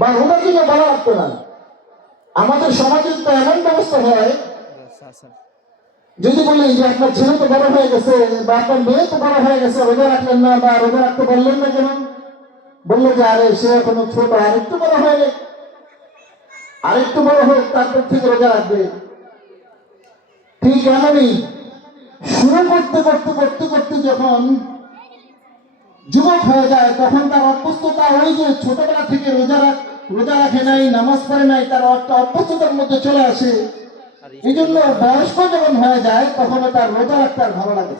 বা ওনার জন্য বলা লাগতো না। আমাদের সমাজে তো এমন ব্যবস্থা হয়, যদি বলি যে আপনার ছেলে তো বড় হয়ে গেছে বা আপনার মেয়ে তো বড় হয়ে গেছে রোজা রাখলেন না বা রোজা রাখতে বললেন না কেন? বলল যে, আরে, সে এখনও ছোট, আরেকটু বড় হয়ে গেছে আরেকটু বড় হোক, তারপর থেকে রোজা রাখবে। ঠিক এমনই শুরু করতে করতে করতে করতে যখন যুবক হয়ে যায় তখন তার অভ্যস্ততা ওই যে ছোটবেলা থেকে রোজা রোজা রাখে নাই নামাজ পড়ে নাই তার একটা অভ্যস্ততার মধ্যে চলে আসে। এই জন্য বয়স্ক যখন হয়ে যায় তখন তার রোজা রাখতে আর ভালো লাগে।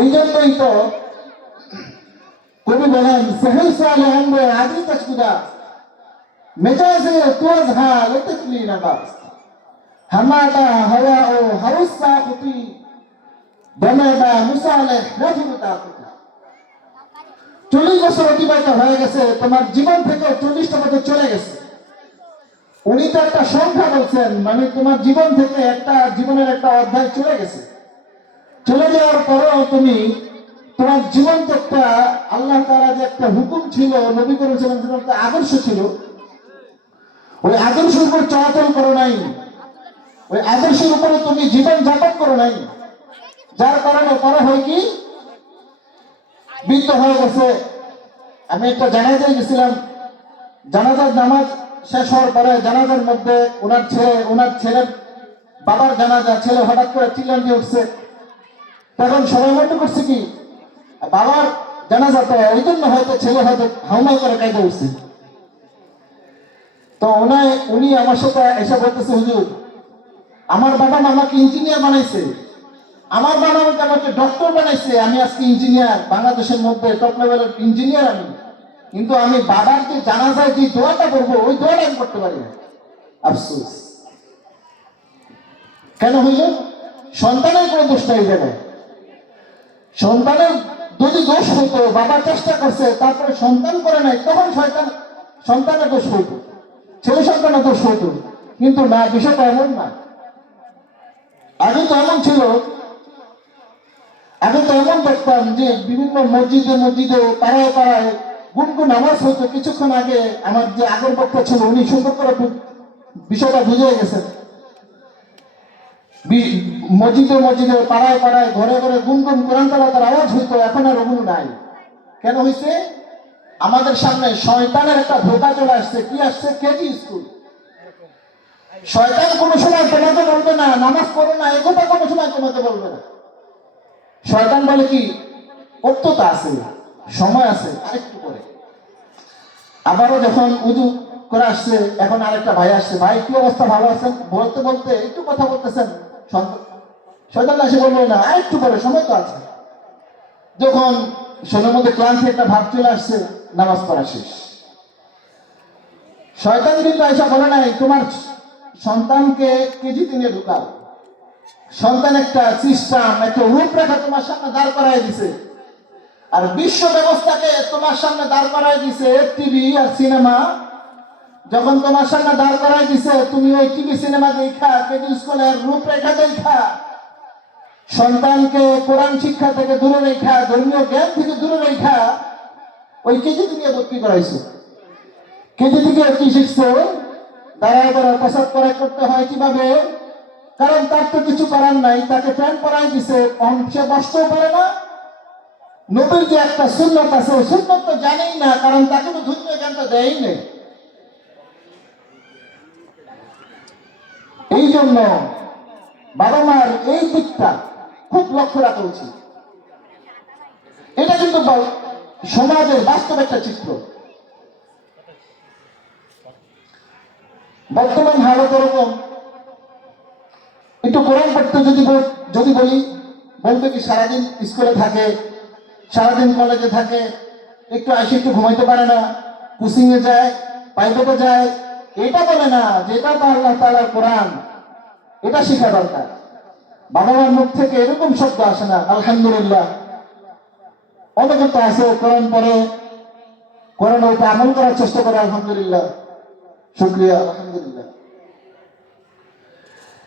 এই জন্যই তো কবি বলেন সেহেল সালে অঙ্গে আদি তসকুদা মেজাজে তোজ হাল তকলি নাবাস হামাদা হাওয়া ও হাউসা কুতি তোমার জীবন থেকে চলে মানে একটা জীবনের একটা অধ্যায় চলে গেছে। চলে যাওয়ার পরেও তুমি তোমার জীবন একটা আল্লাহ তারা যে একটা হুকুম ছিল, নবী করেছিলেন একটা আদর্শ ছিল। ওই আদর্শের উপর চলাচল করো নাই। ওই আদর্শের উপরে তুমি জীবন যাপন করো নাই। যার কারণে পরে হয় কি? বৃদ্ধ হয়ে গেছে। আমি একটা জানাজায় গেছিলাম। জানাজার নামাজ শেষ হওয়ার পরে জানাজার মধ্যে ওনার ছেলে, ওনার ছেলের বাবার জানাজা, ছেলে হঠাৎ করে চিল্লান দিয়ে উঠছে। তখন সবাই মনে করছে কি, বাবার জানাজা তো এই জন্য হয়তো ছেলে হয়তো হাউমাই করে কায়দা উঠছে। তো ওনায় উনি আমার সাথে এসে বলতেছে, হুজুর, আমার বাবা আমাকে ইঞ্জিনিয়ার বানাইছে। আমার বাবা আমাকে ডক্টর বানাইছে, আমি আজকে ইঞ্জিনিয়ার বাংলাদেশের মধ্যে টপ লেভেলের ইঞ্জিনিয়ার আমি। কিন্তু আমি বাবার যে জানাজায় যে দোয়াটা করব ওই দোয়াটা আমি করতে পারি আফসোস। কেন হইল? সন্তানের কোনো দোষ নাই যাবে সন্তানের যদি দোষ হইতো, বাবা চেষ্টা করছে, তারপরে সন্তান করে নাই, তখন শয়তান, সন্তানের দোষ হইতো। ছেলে সন্তানের দোষ হইতো। কিন্তু না বিষয়টা এমন না। আগে তো এমন ছিল আগে তো এমন দেখতাম যে বিভিন্ন মসজিদে মসজিদে পাড়ায় পাড়ায় গুনগুন নামাজ হইতো কিছুক্ষণ আগে আমার যে আগের বক্তা ছিল, উনি সুন্দর করে বিষয়টা বুঝে গেছেন। মসজিদে মসজিদে, পাড়ায় পাড়ায়, ঘরে ঘরে গুনগুন কোরআন তালাতার আওয়াজ হইতো, এখন আর ওগুলো নাই। কেন হইছে? আমাদের সামনে শয়তানের একটা ধোকা চলে আসছে। কি আসছে? KG school. শয়তান কোনো সময় তোমাকে বলবে না, নামাজ পড়ো না এগোটা কোনো সময় তোমাকে বলবে না। শয়তান বলে কি? অত্যতা আছে, সময় আছে, আরেকটু করে আবারও যখন উজু করে আসছে, এখন আরেকটা ভাই আসছে। ভাই, কি অবস্থা? ভালো আছেন? বলতে বলতে একটু কথা বলতেছেন। শয়তান এসে বলল, না, আরেকটু করে সময় তো আছে। যখন শোনের মধ্যে ক্লান্তি একটা ভাব চলে আসছে, নামাজ পড়া শেষ। শয়তান কিন্তু এসে বলে নাই, তোমার সন্তানকে কেজি নিয়ে ঢুকাও। সন্তান একটা সিস্টেম, একটা রূপরেখা তোমার সামনে দাঁড় করাই দিছে। আর বিশ্ব ব্যবস্থাকে তোমার সামনে দাঁড় করাই দিছে টিভি আর সিনেমা। যখন তোমার সামনে দাঁড় করাই দিছে, তুমি ওই টিভি সিনেমা দেখা কেজি স্কুলের রূপরেখা দেখা। সন্তানকে কোরআন শিক্ষা থেকে দূরে রেখা, ধর্মীয় জ্ঞান থেকে দূরে রেখা, ওই কেজি নিয়ে ভর্তি করাইছে। কেজি থেকে কি শিখছে? দাঁড়ায় দাঁড়ায় প্রসাদ করে করতে হয় কীভাবে? কারণ তার তো কিছু করার নাই, তাকে প্যান্ট পরাই দিছে সে বসতেও পারে না। নবীর যে একটা সুন্নত আছে, ওই সুন্নত তো জানেই না, কারণ তাকে তো ধর্মীয় জ্ঞানটা দেয়ই নেই। এই জন্য বাবা মার এই দিকটা খুব লক্ষ্য রাখা উচিত। এটা কিন্তু সমাজের বাস্তব একটা চিত্র। বর্তমান হালত এরকম একটু কোরআন পড়তে যদি যদি বলি, বলবে কি সারাদিন স্কুলে থাকে, সারাদিন কলেজে থাকে, একটু আসে, একটু ঘুমাইতে পারে না কোচিং এ যায় প্রাইভেটে যায়, এটা বলে না যে এটা তো আল্লাহ তাআলার কোরআন, এটা শেখা দরকার। বাবা মার মুখ থেকে এরকম শব্দ আসে না, আলহামদুলিল্লাহ। অনেকে তো আছে, কোরআন পরে কোরআন ওইটা আমল করার চেষ্টা করে, আলহামদুলিল্লাহ। শুক্রিয়া, আলহামদুলিল্লাহ।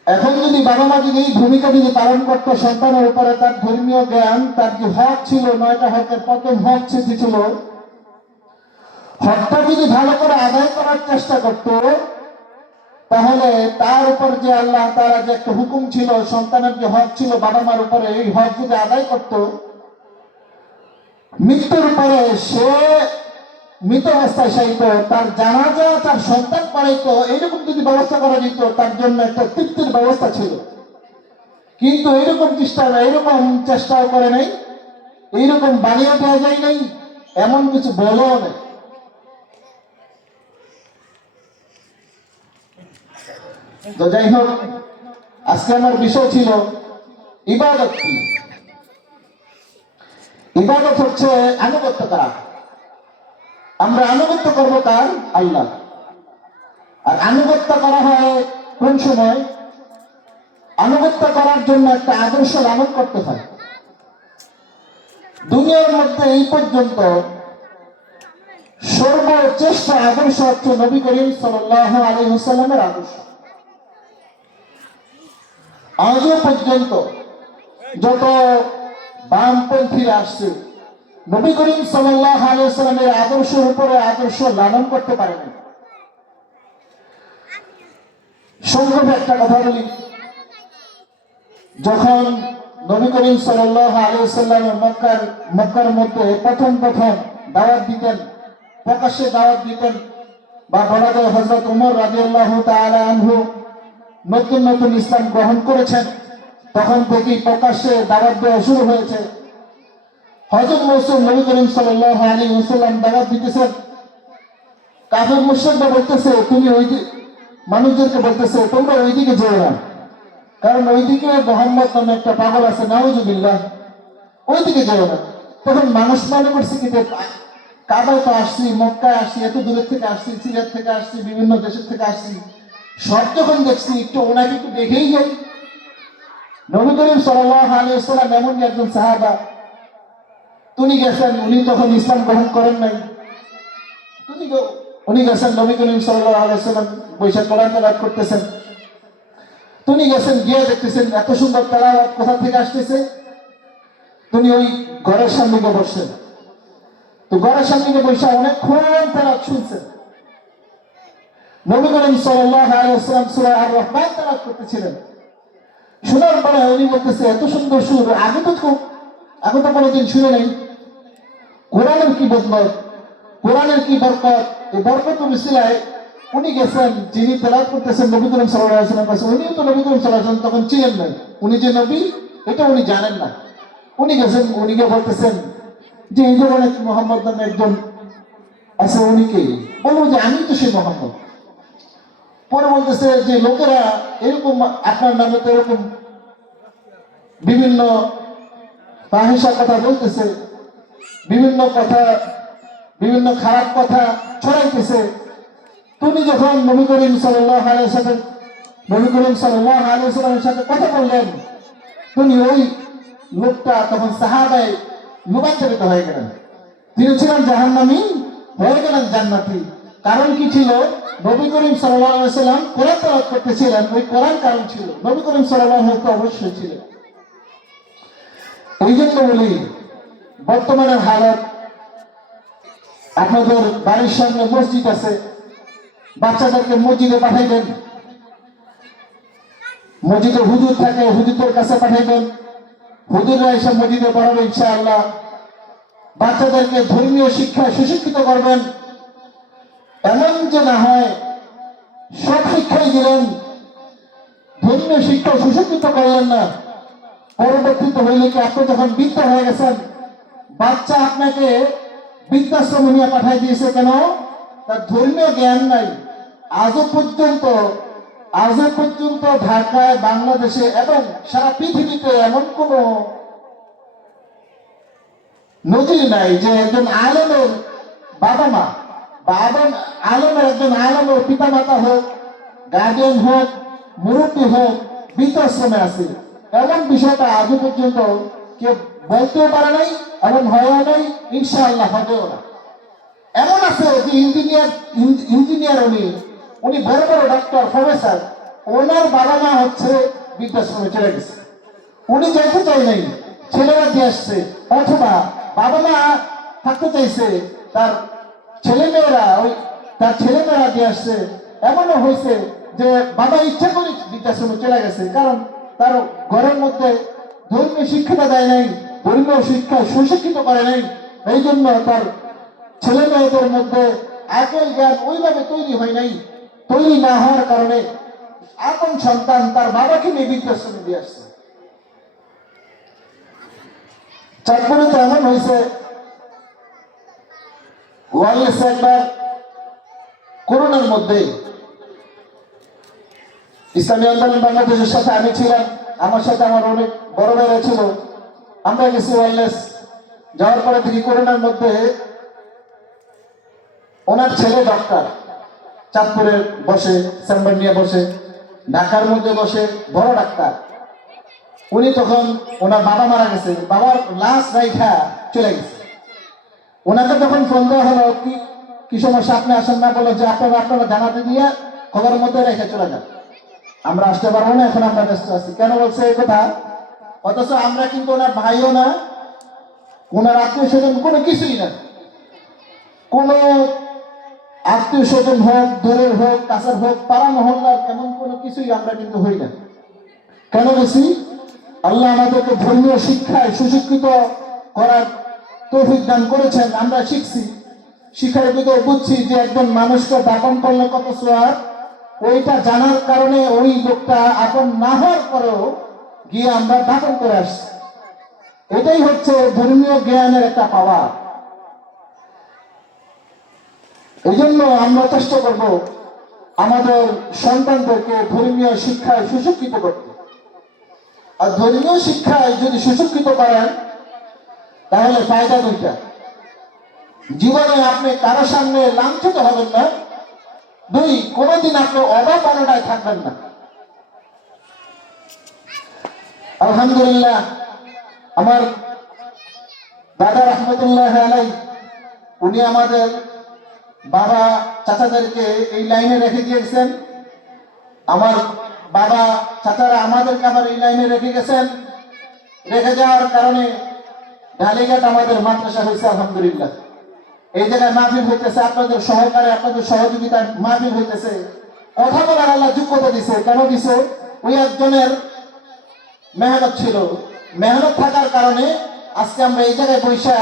এখন যদি বাবা মা যদি এই ভূমিকা যদি পালন করতো, সন্তানের উপরে তার ধর্মীয় জ্ঞান, তার যে হক ছিল? নয়টা হকের প্রথম হক সেটি ছিল। হকটা যদি ভালো করে আদায় করার চেষ্টা করত, তাহলে তার উপর যে আল্লাহ তারা যে একটা হুকুম ছিল, সন্তানের যে হক ছিল, বাবা মার উপরে এই হক যদি আদায় করত, মৃত্যুর পরে সে মৃত অবস্থায় সাইত তার জানাজা, তার সন্তান পাইতো এইরকম যদি ব্যবস্থা করা যেত, তার জন্য একটা তৃপ্তির ব্যবস্থা ছিল। কিন্তু এইরকম চেষ্টা এইরকম চেষ্টাও করে নাই, এইরকম বানিয়ে দেওয়া যায় নাই, এমন কিছু বলেও নেই। তো যাই হোক, আজকে আমার বিষয় ছিল ইবাদত। কি ইবাদত হচ্ছে আনুগত্য করা আমরা আনুগত্য করব কার আল্লাহ আর আনুগত্য করা হয় কোন সময়? আনুগত্য করার জন্য একটা আদর্শ লালন করতে হয়। দুনিয়ার মধ্যে এই পর্যন্ত সর্বশ্রেষ্ঠ আদর্শ হচ্ছে নবী করিম সাল্লাহ আলী হুসাল্লামের আদর্শ। আজও পর্যন্ত যত বামপন্থীরা আসছে নবী করিম সাল্লাহ আলিয়াল্লামের আদর্শের উপরে আদর্শ লালন করতে পারেনি। সংক্ষেপে একটা কথা বলি। যখন নবী করিম আলিয়াল্লাম মক্কার মক্কার মধ্যে প্রথম প্রথম দাওয়াত দিতেন, প্রকাশ্যে দাওয়াত দিতেন, বা বলা যায় হজরত উমর রাজিয়াল্লাহ তাআলা আনহু নতুন নতুন ইসলাম গ্রহণ করেছেন, তখন থেকেই প্রকাশ্যে দাওয়াত দেওয়া শুরু হয়েছে। হজরত মৌসুম নবী করিম সাল্লাহ আলী মুসাল্লাম দাওয়াত দিতেছেন। কাফের মুশ্রিকরা বলতেছে, তুমি ওই মানুষদেরকে বলতেছে, তোমরা ওইদিকে যেও না। কারণ ওইদিকে মোহাম্মদ নামে একটা পাগল আছে, নাউজুবিল্লাহ। ওইদিকে যেও না। তখন মানুষ মনে করছে কি কাবায় তো আসছি, মক্কায় আসছি, এত দূরের থেকে আসছি, সিলেট থেকে আসছি, বিভিন্ন দেশের থেকে আসছি। সব যখন দেখছি, একটু ওনাকে একটু দেখেই যাই। নবী করিম সাল্লাহ আলিয়াল্লাম এমন একজন সাহাবা তিনি গেছেন, উনি তখন ইসলাম গ্রহণ করেন নাই। উনি গেছেন নবী করিম আলাইসাল্লাম বৈশাখ কোরআন তেলাওয়াত করতেছেন। তিনি গেছেন, গিয়ে দেখতেছেন এত সুন্দর তেলাওয়াত কোথা থেকে আসতেছে? তিনি ওই ঘরের সামনে গিয়ে বসছেন। তো ঘরের সামনে গিয়ে বসে অনেকক্ষণ তেলাওয়াত শুনছেন। নবী করিম আলাইসাল্লাম সুরা আর রহমান তেলাওয়াত করতেছিলেন। শোনার পরে উনি বলতেছে, এত সুন্দর সুর, আগে তো আগে তো কোনোদিন শুনে নেই। কোরআনের কি বদলত কোরআনের কি বরকত? এই বরকত মিশিলায় উনি গেছেন, যিনি তেলাত করতেছেন নবী করিম কাছে, উনিও তো নবী সাল্লাম তখন ছিলেন নাই। উনি যে নবী, এটা উনি জানেন না। উনি গেছেন, উনি গিয়ে বলতেছেন যে এই জন্য নাকি মোহাম্মদ নামে একজন আছে উনি কে? বলব যে আমি তো সেই মোহাম্মদ। পরে বলতেছে যে লোকেরা এরকম, আপনার নামে তো এরকম বিভিন্ন ফাহিসা কথা বলতেছে। বিভিন্ন কথা, বিভিন্ন খারাপ কথা ছড়াইতেছে। তুমি যখন নবী করিম আলাইহির সাথে নবী করিম আলাইহির সাথে কথা বললেন, তুমি ওই লোকটা তখন সাহাবায় রূপান্তরিত হয়ে গেলেন। তিনি ছিলেন জাহান্নামী, হয়ে গেলেন জান্নাতি। কারণ কি ছিল? নবী করিম সাল্লাম কোরআন তেলাওয়াত করতেছিলেন, ওই কোরআন কারণ ছিল। নবী করিম সাল্লাহ তো অবশ্যই ছিলেন। এই জন্য বলি বর্তমানের হালত আপনাদের বাড়ির সামনে মসজিদ আছে। বাচ্চাদেরকে মসজিদে পাঠাইবেন। মসজিদে হুজুর থাকে হুজুরের কাছে পাঠাইবেন। হুজুররা এসে মসজিদে পড়াবে, ইনশাআল্লাহ। বাচ্চাদেরকে ধর্মীয় শিক্ষায় সুশিক্ষিত করবেন। এমন যে না হয়, সব শিক্ষাই দিলেন। ধর্মীয় শিক্ষা সুশিক্ষিত করলেন না। পরবর্তীতে হইলে কি আপনি যখন বৃদ্ধ হয়ে গেছেন বাচ্চা আপনাকে বৃদ্ধাশ্রম নিয়ে পাঠাই দিয়েছে কেন? তার ধর্মীয় জ্ঞান নাই। আজও পর্যন্ত আজও পর্যন্ত ঢাকায়, বাংলাদেশে এবং সারা পৃথিবীতে এমন কোন নজির নাই যে একজন আলেমের বাবা মা, বাবা আলেম আলেমের একজন আলেমের পিতা মাতা হোক গার্ডিয়ান হোক, মুরব্বী হোক, বৃদ্ধাশ্রমে আছে। এমন বিষয়টা আজও পর্যন্ত কেউ বলতেও পারে নাই। এবং হয়েও নাই? ইনশাআল্লাহ হবেও না। এমন আছে যে ইঞ্জিনিয়ার ইঞ্জিনিয়ার উনি উনি বড় বড় ডাক্তার, প্রফেসর, ওনার বাবা মা হচ্ছে বৃদ্ধাশ্রমে চলে গেছে। উনি যেতে চাই নাই ছেলেরা দিয়ে আসছে, অথবা বাবা মা থাকতে চাইছে, তার ছেলেমেয়েরা ওই, তার ছেলেমেয়েরা দিয়ে আসছে। এমনও হয়েছে যে বাবা ইচ্ছা করে বৃদ্ধাশ্রমে চলে গেছে, কারণ তার ঘরের মধ্যে ধর্মীয় শিক্ষাটা দেয় নাই। ধর্মীয় শিক্ষায় সুশিক্ষিত করে নাই। এই জন্য তার ছেলে মেয়েদের মধ্যে একই জ্ঞান ওইভাবে তৈরি হয় নাই। তৈরি না হওয়ার কারণে আপন সন্তান তার বাবাকে নিয়ে বৃদ্ধাশ্রমে দিয়ে আসছে। চাঁদপুরে তো এমন হয়েছে ওয়ারলেস একবার করোনার মধ্যে ইসলামী আন্দোলন বাংলাদেশের সাথে আমি ছিলাম, আমার সাথে আমার অনেক বড় ভাইরা ছিল। আমরা গেছি ওয়ারলেস। যাওয়ার পরে থেকে করোনার মধ্যে ওনার ছেলে ডক্টর চাঁদপুরে বসে চেম্বার নিয়ে বসে, ঢাকার মধ্যে বসে, বড় ডাক্তার। উনি তখন ওনার বাবা মারা গেছে, বাবার লাশ রাইখা চলে গেছে। ওনাকে তখন ফোন দেওয়া হলো, কি কি সমস্যা? আপনি আসেন না। বলে যে, আপনারা আপনারা জানাতে দিয়ে খবরের মধ্যে রেখে চলে যান। আমরা আসতে পারব না, এখন আমরা ব্যস্ত আছি। কেন বলছে এই কথা? অথচ আমরা কিন্তু ওনার ভাইও না। ওনার আত্মীয় স্বজন কোনো কিছুই না। কোনো আত্মীয় স্বজন হোক দূরের হোক, কাছের হোক, পাড়া মহল্লার এমন কোনো কিছুই আমরা কিন্তু হই না। কেন বেশি আল্লাহ আমাদেরকে ধর্মীয় শিক্ষায় সুশিক্ষিত করার তৌফিক দান করেছেন, আমরা শিখছি। শিখার ভিতরে বুঝছি যে একজন মানুষকে দাপন করলে কত সোয়ার ওইটা জানার কারণে ওই লোকটা আপন না হওয়ার পরেও গিয়ে আমরা দাপন করে আসছি। এটাই হচ্ছে ধর্মীয় জ্ঞানের একটা পাওয়া এই জন্য আমরা চেষ্টা করব আমাদের সন্তানদেরকে ধর্মীয় শিক্ষায় সুশিক্ষিত করতে। আর ধর্মীয় শিক্ষায় যদি সুশিক্ষিত করেন, তাহলে ফায়দা দুইটা। জীবনে আপনি কারও সামনে লাঞ্ছিত হবেন না। দুই, কোনোদিন আপনি অভাব অনটায় থাকবেন না। আলহামদুলিল্লাহ, আমার দাদা রহমতুল্লাহ আলাই, উনি আমাদের বাবা চাচাদেরকে এই লাইনে রেখে গিয়েছেন। আমার বাবা চাচারা আমাদেরকে আবার এই লাইনে রেখে গেছেন। রেখে যাওয়ার কারণে ঢালিঘাট আমাদের মাদ্রাসা হয়েছে, আলহামদুলিল্লাহ। এই জায়গায় মাহফিল হইতেছে, আপনাদের সহকারে, আপনাদের সহযোগিতায় মাহফিল হইতেছে। কথা বলার আল্লাহ যোগ্যতা দিছে, কেন দিছে? ওই একজনের মেহনত ছিল। মেহনত থাকার কারণে আজকে আমরা এই জায়গায় বৈশা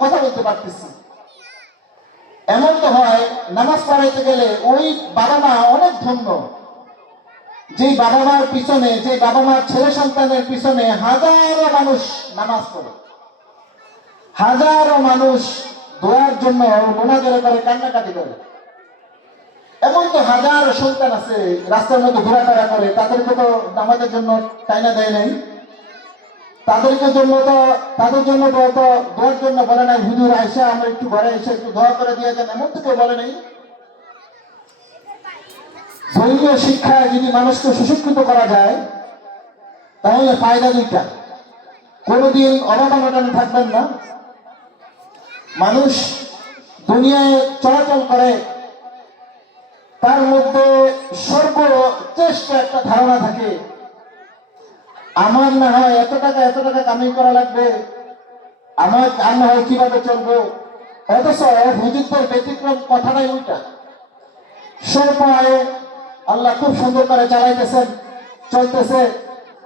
কথা বলতে পারতেছি। এমন তো হয়, নামাজ পড়াইতে গেলে ওই বাবা মা অনেক ধন্য। যে বাবা মার পিছনে যে বাবা মার ছেলে সন্তানের পিছনে হাজারো মানুষ নামাজ পড়ে। হাজারো মানুষ দোয়ার জন্য মোনাজরে করে কান্নাকাটি করে। এমন তো হাজার সন্তান আছে, রাস্তার মধ্যে ঘোরাফেরা করে, তাদেরকে তো নামাজের জন্য টাইনা দেয় নাই। তাদেরকে জন্য তো, তাদের জন্য তো দোয়ার জন্য বলে নাই, হুজুর আইসা আমরা একটু ঘরে এসে একটু দোয়া করে দিয়ে যান, এমন তো কেউ বলে নাই। ধর্মীয় শিক্ষায় যদি মানুষকে সুশিক্ষিত করা যায়, তাহলে ফায়দা দুইটা। কোনোদিন অনটনে থাকবেন না। মানুষ দুনিয়ায় চলাচল করে তার মধ্যে সর্বশ্রেষ্ঠ একটা ধারণা থাকে। আমার না হয় এত টাকা এত টাকা কামাই করা লাগবে। আমার আর না হয় কীভাবে চলবো? অথচ হুজুরদের ব্যতিক্রম কথাটাই ওইটা স্বল্প আল্লাহ খুব সুন্দর করে চালাইতেছেন, চলতেছে।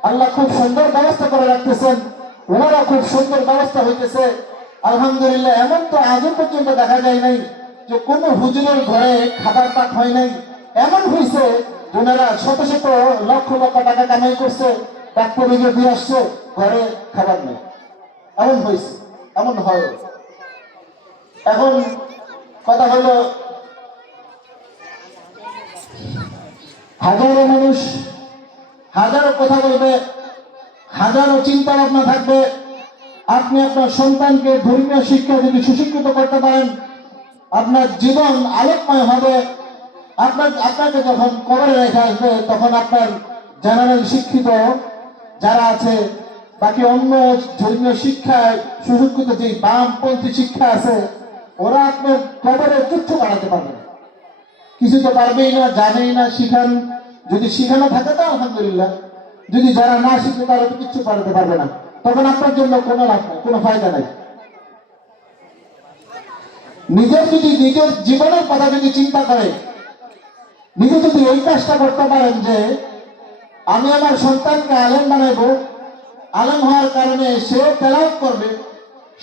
আল্লাহ খুব সুন্দর ব্যবস্থা করে রাখতেছেন। ওনারা খুব সুন্দর ব্যবস্থা হইতেছে। আলহামদুলিল্লাহ, এমন তো আজও পর্যন্ত দেখা যায় নাই। যে কোন হুজুরের ঘরে খাবার পাক হয় নাই। এমন হয়েছে ওনারা শত শত লক্ষ লক্ষ টাকা কামাই করছে, ডাক্তার দিয়ে আসছে, ঘরে খাবার নেই। এমন হয়েছে এমন হয়। এখন কথা হলো, হাজারো মানুষ, হাজারো কথা বলবে, হাজারো চিন্তা ভাবনা থাকবে। আপনি আপনার সন্তানকে ধর্মীয় শিক্ষা যদি সুশিক্ষিত করতে পারেন আপনার জীবন আলোকময় হবে। আপনার আপনাকে যখন কবরে রেখে আসবে, তখন আপনার জেনারেল শিক্ষিত। যারা আছে, বাকি অন্য ধর্মীয় শিক্ষায় সুশিক্ষিত যে বামপন্থী শিক্ষা আছে, ওরা আপনার কবরে তুচ্ছ বাড়াতে পারবে কিছু তো পারবেই না, জানেই না, শিখান। যদি শিখানো থাকে তো আলহামদুলিল্লাহ। যদি যারা না শিখে, তারা তো কিচ্ছু পারতে পারবে না। তখন আপনার জন্য কোনো লাভ কোনো ফায়দা নাই। নিজের যদি নিজের জীবনের কথা যদি চিন্তা করে, নিজে যদি এই কাজটা করতে পারেন যে, আমি আমার সন্তানকে আলেম বানাইব, আলেম হওয়ার কারণে সে তেলাওয়াত করবে,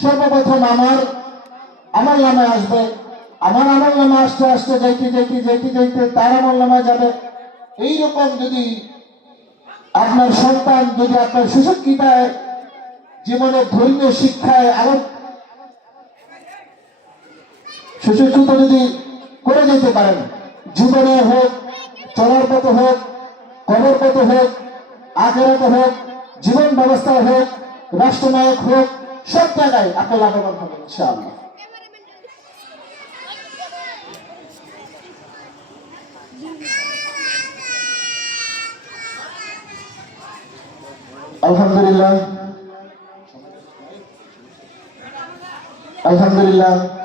সর্বপ্রথম আমার আমার নামে আসবে। আমার আমল নামে আসতে আসতে যাইতে যাইতে যাইতে যাইতে তার আমল নামে যাবে। এইরকম যদি আপনার সন্তান যদি আপনার সুশিক্ষিতায়, জীবনে ধর্মীয় শিক্ষায় আরও সুশিক্ষিত যদি করে যেতে পারেন। জীবনে হোক, চলার পথে হোক কবর পথে হোক হোক, জীবন ব্যবস্থায় হোক, রাষ্ট্রনায়ক হোক, সব জায়গায় আপনি লাভবান হবেন, ইনশাআল্লাহ। আলহামদুলিল্লাহ। আলহামদুলিল্লাহ।